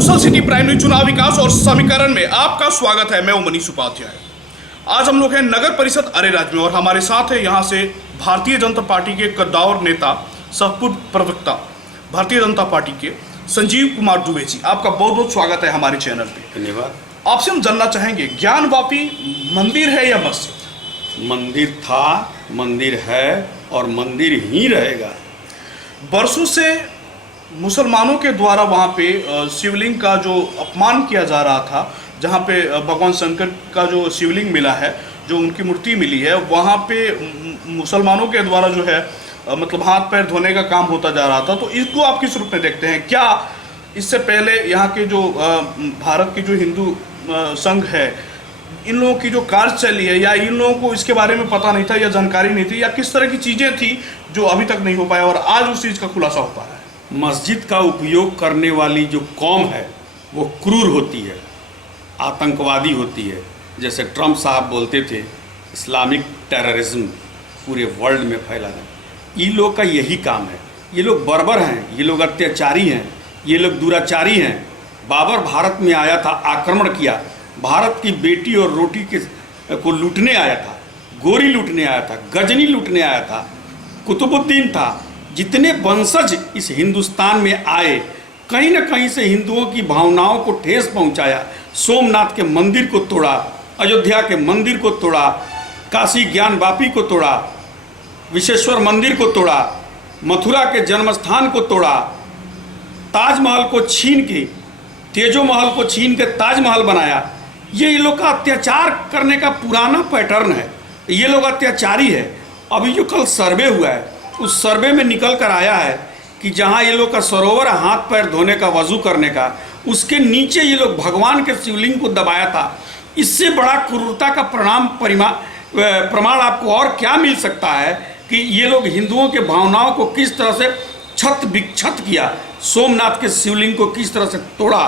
Social city primary चुनाव विकास और समीकरण में आपका स्वागत है। मैं हूं मनीष उपाध्याय। आज हम लोग हैं नगर परिषद अरेराज में और हमारे साथ है यहां से भारतीय जनता पार्टी के कद्दावर नेता सहपूर्व प्रवक्ता भारतीय जनता पार्टी के संजीव कुमार दुबे जी। आपका बहुत बहुत स्वागत है हमारे चैनल पे। धन्यवाद। आपसे हम जानना चाहेंगे, ज्ञानवापी मंदिर है या मस्जिद? मंदिर था, मंदिर है और मंदिर ही रहेगा। वर्षों से मुसलमानों के द्वारा वहाँ पे शिवलिंग का जो अपमान किया जा रहा था, जहाँ पे भगवान शंकर का जो शिवलिंग मिला है, जो उनकी मूर्ति मिली है, वहाँ पे मुसलमानों के द्वारा जो है मतलब हाथ पैर धोने का काम होता जा रहा था। तो इसको आप किस रूप में देखते हैं? क्या इससे पहले यहाँ के जो भारत की जो हिंदू संघ है, इन लोगों की जो कार्यशैली है, या इन लोगों को इसके बारे में पता नहीं था या जानकारी नहीं थी, या किस तरह की चीज़ें थी जो अभी तक नहीं हो पाया और आज उस चीज़ का खुलासा हो पा रहा है? मस्जिद का उपयोग करने वाली जो कौम है वो क्रूर होती है, आतंकवादी होती है। जैसे ट्रम्प साहब बोलते थे, इस्लामिक टेररिज्म पूरे वर्ल्ड में फैला है। ये लोग का यही काम है। ये लोग बर्बर हैं, ये लोग अत्याचारी हैं, ये लोग दुराचारी हैं। बाबर भारत में आया था, आक्रमण किया, भारत की बेटी और रोटी को लूटने आया था, गोरी लूटने आया था, गजनी लूटने आया था, कुतुबुद्दीन था। जितने वंशज इस हिंदुस्तान में आए, कहीं ना कहीं से हिंदुओं की भावनाओं को ठेस पहुंचाया। सोमनाथ के मंदिर को तोड़ा, अयोध्या के मंदिर को तोड़ा, काशी ज्ञानवापी को तोड़ा, विश्वेश्वर मंदिर को तोड़ा, मथुरा के जन्मस्थान को तोड़ा, ताजमहल को छीन के, तेजो महल को छीन के ताजमहल बनाया। ये लोग का अत्याचार करने का पुराना पैटर्न है। ये लोग अत्याचारी है। अभी जो कल सर्वे हुआ है, उस सर्वे में निकल कर आया है कि जहाँ ये लोग का सरोवर हाथ पैर धोने का, वजू करने का, उसके नीचे ये लोग भगवान के शिवलिंग को दबाया था। इससे बड़ा क्रूरता का प्रमाण आपको और क्या मिल सकता है कि ये लोग हिंदुओं के भावनाओं को किस तरह से छत विक्षत किया, सोमनाथ के शिवलिंग को किस तरह से तोड़ा,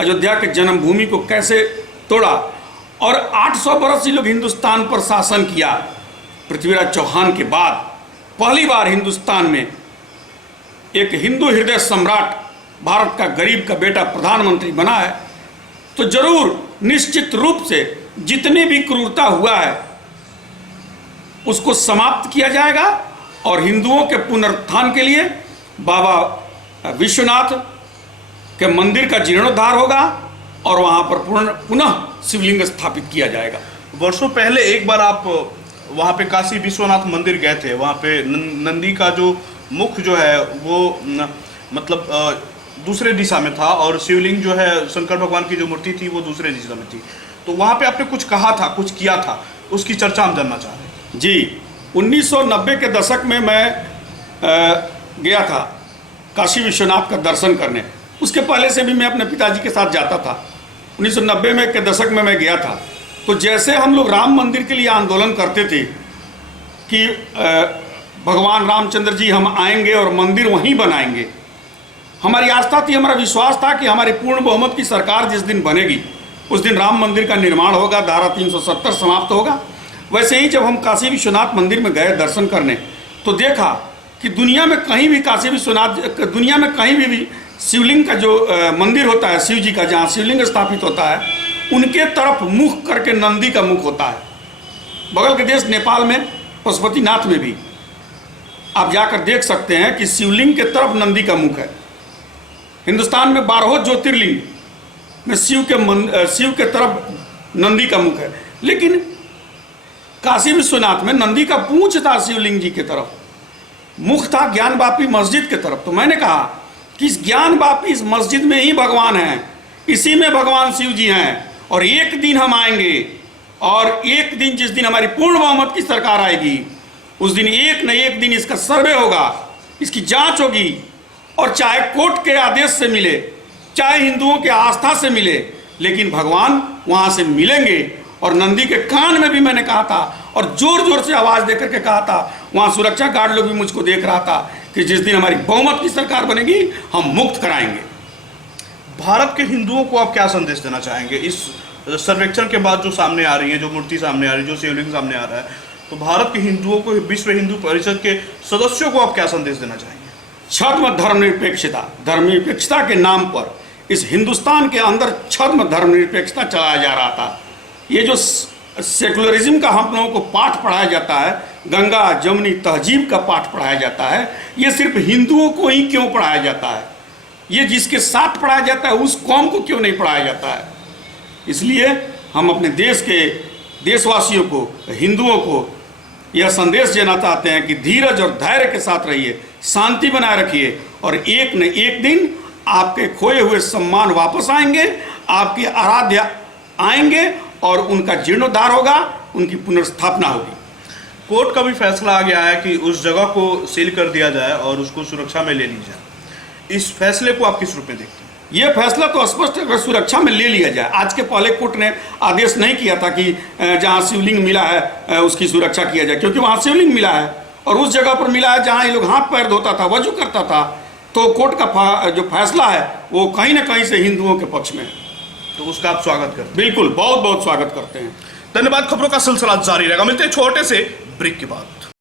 अयोध्या के जन्मभूमि को कैसे तोड़ा। और 800 बरस ये लोग हिंदुस्तान पर शासन किया। पृथ्वीराज चौहान के बाद पहली बार हिंदुस्तान में एक हिंदू हृदय सम्राट, भारत का गरीब का बेटा प्रधानमंत्री बना है। तो जरूर निश्चित रूप से जितने भी क्रूरता हुआ है उसको समाप्त किया जाएगा और हिंदुओं के पुनरुत्थान के लिए बाबा विश्वनाथ के मंदिर का जीर्णोद्धार होगा और वहां पर पुनः शिवलिंग स्थापित किया जाएगा। वर्षों पहले एक बार आप वहाँ पे काशी विश्वनाथ मंदिर गए थे। वहाँ पे नंदी का जो मुख जो है वो मतलब दूसरे दिशा में था और शिवलिंग जो है शंकर भगवान की जो मूर्ति थी वो दूसरे दिशा में थी। तो वहाँ पे आपने कुछ कहा था, कुछ किया था, उसकी चर्चा हम जानना चाह रहे हैं। जी, 1990 के दशक में मैं गया था काशी विश्वनाथ का दर्शन करने। उसके पहले से भी मैं अपने पिताजी के साथ जाता था। 1990 में के दशक में मैं गया था। तो जैसे हम लोग राम मंदिर के लिए आंदोलन करते थे कि भगवान रामचंद्र जी हम आएंगे और मंदिर वहीं बनाएंगे, हमारी आस्था थी, हमारा विश्वास था कि हमारी पूर्ण बहुमत की सरकार जिस दिन बनेगी उस दिन राम मंदिर का निर्माण होगा, धारा 370 समाप्त होगा। वैसे ही जब हम काशी विश्वनाथ मंदिर में गए दर्शन करने तो देखा कि दुनिया में कहीं भी काशी विश्वनाथ, दुनिया में कहीं भी शिवलिंग का जो मंदिर होता है, शिव जी का जहाँ शिवलिंग स्थापित होता है, उनके तरफ मुख करके नंदी का मुख होता है। बगल के देश नेपाल में पशुपतिनाथ में भी आप जाकर देख सकते हैं कि शिवलिंग के तरफ नंदी का मुख है। हिंदुस्तान में 12 ज्योतिर्लिंग में शिव के तरफ नंदी का मुख है, लेकिन काशी विश्वनाथ में नंदी का पूंछ था शिवलिंग जी के तरफ, मुख था ज्ञानवापी मस्जिद के तरफ। तो मैंने कहा कि इस ज्ञानवापी इस मस्जिद में ही भगवान है, इसी में भगवान शिव जी हैं। और एक दिन हम आएंगे और एक दिन जिस दिन हमारी पूर्ण बहुमत की सरकार आएगी उस दिन एक न एक दिन इसका सर्वे होगा, इसकी जांच होगी, और चाहे कोर्ट के आदेश से मिले, चाहे हिंदुओं के आस्था से मिले, लेकिन भगवान वहां से मिलेंगे। और नंदी के कान में भी मैंने कहा था और जोर जोर से आवाज देकर के कहा था, वहां सुरक्षा गार्ड लोग भी मुझको देख रहा था कि जिस दिन हमारी बहुमत की सरकार बनेगी हम मुक्त कराएंगे। भारत के हिंदुओं को आप क्या संदेश देना चाहेंगे इस सर्वेक्षण के बाद जो सामने आ रही है, जो मूर्ति सामने आ रही है, जो शिवलिंग सामने आ रहा है? तो भारत के हिंदुओं को, विश्व हिंदू परिषद के सदस्यों को आप क्या संदेश देना चाहेंगे? छद्म धर्मनिरपेक्षता के नाम पर इस हिंदुस्तान के अंदर छद्म धर्मनिरपेक्षता चलाया जा रहा था। ये जो सेकुलरिज्म का हम लोगों को पाठ पढ़ाया जाता है, गंगा जमुनी तहजीब का पाठ पढ़ाया जाता है, ये सिर्फ हिंदुओं को ही क्यों पढ़ाया जाता है? ये जिसके साथ पढ़ाया जाता है उस कौम को क्यों नहीं पढ़ाया जाता है? इसलिए हम अपने देश के देशवासियों को, हिंदुओं को यह संदेश देना चाहते हैं कि धीरज और धैर्य के साथ रहिए, शांति बनाए रखिए, और एक न एक दिन आपके खोए हुए सम्मान वापस आएंगे, आपके आराध्य आएंगे और उनका जीर्णोद्धार होगा, उनकी पुनर्स्थापना होगी। कोर्ट का भी फैसला आ गया है कि उस जगह को सील कर दिया जाए और उसको सुरक्षा में ले ली जाए। इस फैसले को आप किस रूप में देखते हैं? यह फैसला तो स्पष्ट अगर सुरक्षा में ले लिया जाए। आज के पहले कोर्ट ने आदेश नहीं किया था कि जहां शिवलिंग मिला है उसकी सुरक्षा किया जाए, क्योंकि वहां शिवलिंग मिला है और उस जगह पर मिला है जहां ये लोग हाथ पैर धोता था, वजू करता था। तो कोर्ट का जो फैसला है वो कहीं ना कहीं से हिंदुओं के पक्ष में है। तो उसका आप स्वागत करते हैं? बिल्कुल, बहुत बहुत स्वागत करते हैं। धन्यवाद। खबरों का सिलसिला जारी रहेगा। मिलते हैं छोटे से ब्रेक के बाद।